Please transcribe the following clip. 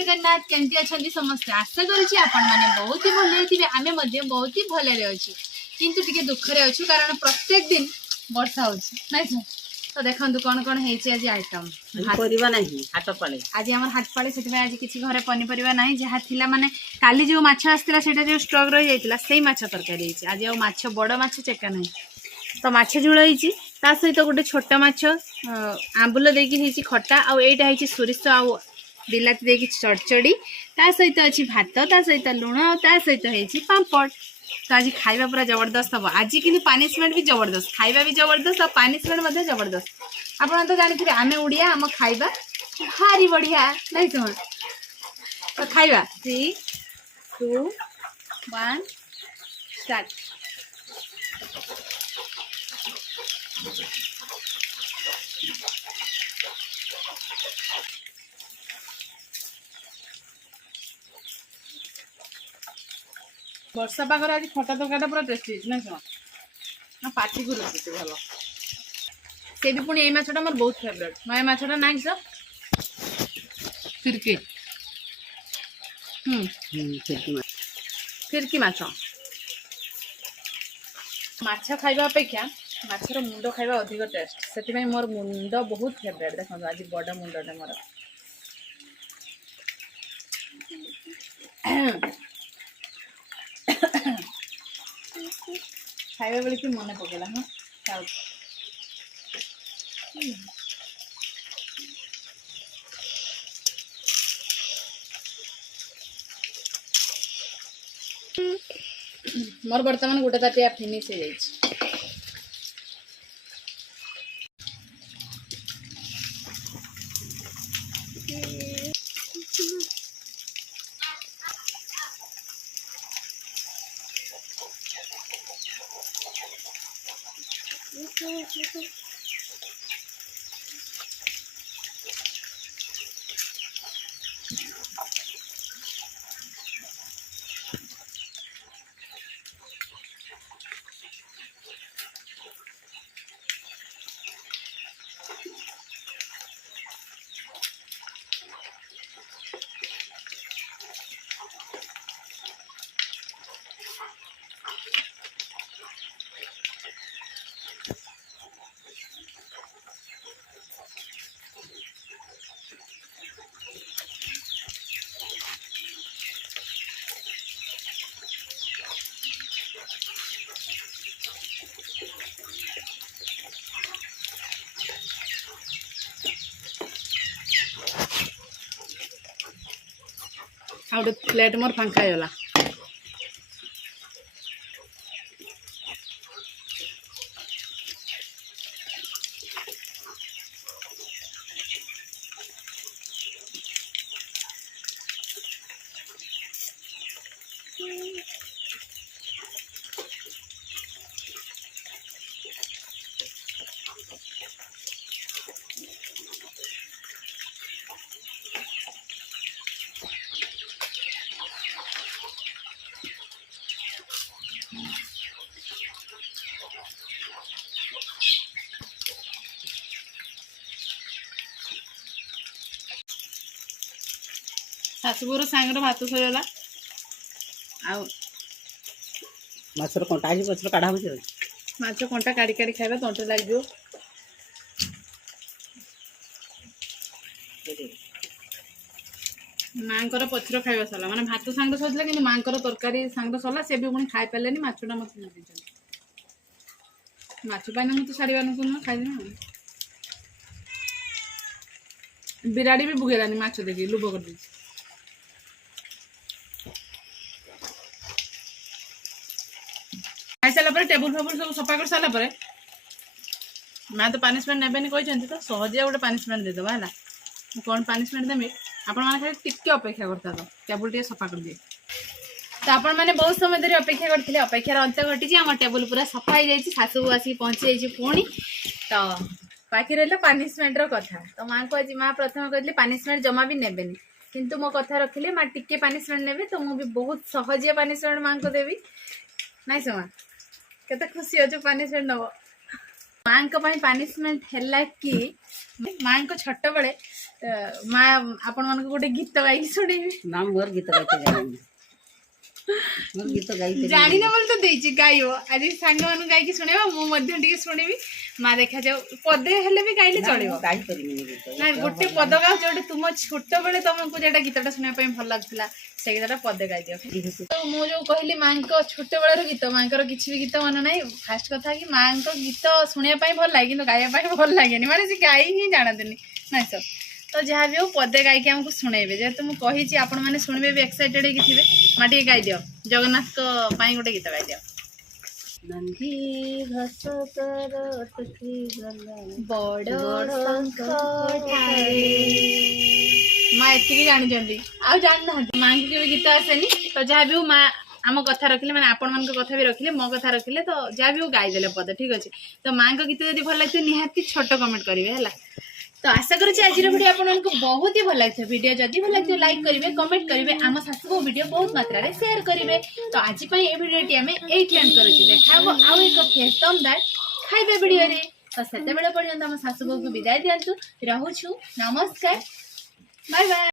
जगन्नाथ केमती अच्छा समस्त आशा करुँचे आपण मैंने बहुत ही भले थे आम बहुत ही भले अच्छे किंतु टिके दुखरे अच्छु कारण प्रत्येक दिन वर्षा हो तो देखो कौन कौन है आज आइटम हाट पाले आज आम हाट पाले से आज किसी घरे पनीपरिया ना जहाँ थी माने काली जो माछ आसला से जो स्टक रही जाता से माछ तरकारी आज आ माछ बड़ माछ चेका ना तो माछ झोल होती सहित गोटे छोट माछ आंबुल देकी खटा आईटा सोरिष आउ बिलाती देकी चड़चड़ी ता सहित अच्छी भात ता सहित लुण ता सहित होती पापड़ तो आज खाइबा पूरा जबरदस्त हम आज कि पानिशमेंट भी जबरदस्त खाइबा भी जबरदस्त और पानिशमेंट जबरदस्त आप तो जानी थे आम ओडिया आम खाइबा भारी बढ़िया नहीं तुम तो खाइबा 3 2 1 स्टार्ट वर्षा पागर आज खटा तरकारी पूरा टेस्टी ना शुण पाटी को रुचुचे भल से भी पुणी माछटा मोर बहुत फेवरेट मैं माछटा ना फिरकी फिरकी माछ माछ खाइबा अपेक्षा माछर मुंड खाइबा अधिक टेस्ट से मोर मुंड बहुत फेवरेट देखो आज बड़ मुंडटे मोर खाइबा बेले कि मन पकेला हाँ खाऊ मोर बर्तमान गोटे ताटिया फिनिश हो जाइए आ गए प्लेट मोर फांका होगा शाशुपुर सांगर भात सरीगला माछर कंटा आज पछर काढ़ा हो माछ कंटा काढ़ी काढ़ी खाइबा तंटे लगे माँ पचर खाଇବା सरला माने भात सांग सजला कि माँ तरकारी सांग सरला से भी पुणी खाई पारे माछटा मत माछ पाइन मत छाड़ा ना खाई बिराड़ी भी बुगेलानी माछ देखी लुभ कर खाई सारा टेबुल फेबुल सब सफा कर सारा मैं तो पानिशमेंट नेबेनि कहते तो सहजिया गोटे पानिशमेंट देदेबा है कौन पानिशमेंट देमी आपण मैंने खाली टिके अपेक्षा करता तो टेबुल टे सफा कर दिए तो आपण मैंने बहुत समय धरी अपेक्षा करते अपेक्षार अंत घटी आम टेबुल पूरा सफा हो जाए शाशु आसिक पहुँची जाइए पुणी तो बाकी रहा पानिशमेंटर कथा तो माँ को आज माँ प्रथम कहली पानिशमेंट जमा भी नेबेनि किंतु मो कथा रखिले माँ टिके पानिशमेंट नेबे तो मुझे बहुत सहजिया पानिशमेंट माँ को देवी नाई सुमा केते खुशी हो पानिशमेंट नब माँ पनिशमेंट है कि माँ छोट बड़े माँ आपण मान गोटे गीत गाई शुणेबी ना मोर गीत गाइते जानी मोर गीत गाइते जानी ना बोल तो देछि गाइयो आज सांग मान गाई शुणेबा मु मध्य टिके शुणेबी माँ देखा जाओ पदे हेले भी गाइले चलिबो गाइ परिमिनी गीत ना गोटे पद गाओ जोटे तुम छोट बेले तुमको जेटा गीतटा सुनबा पई भल लागथिला से गीतटा पदे गाइ दियो तो मु जो कहली माँ को छोट बेलर गीत माँ को किछि भी गीत मन नाही फास्ट कथा कि माँ को गीत सुनबा पई भल लागे किंतु गाइबा पई भल लागेनी माने से गाई ही जानतनी नाइ सब तो जहाँ भी हो पदे गायिकी आमको शुणेबे जेहेतु मुझे कही आपण मैंने शुणबे भी एक्साइटेड होगी थे माँ टे गाई दियो जगन्नाथ को पाई गोटे गीत गाई दियो नंदी घस कर टुकी बड़ माँ एति जानी आउ जान ना माँ की भी गीत आसेनी तो जहाँ भी हो माँ आम कथा रखिले मैंने आपण मान कथा भी रखिले मो कथा रखिले तो जहाँ भी हो गाई देले पद ठीक अच्छे तो माँ को गीत यदि भल लगे निहाती छोट कमेंट करेंगे है तो आशा करुँच आज वीडियो आपको बहुत ही भल लगे वीडियो जदि भल लगे लाइक करेंगे कमेंट करेंगे आम सासू वीडियो बहुत मात्रा रे शेयर करेंगे तो आज ये वीडियो आम ये एंड कर देखा आउ एक फेस दमदार खाइबा वीडियो रे तो से पर्यंत आम सासू को विदाय दिंतु रोचु नमस्कार बाय बाय।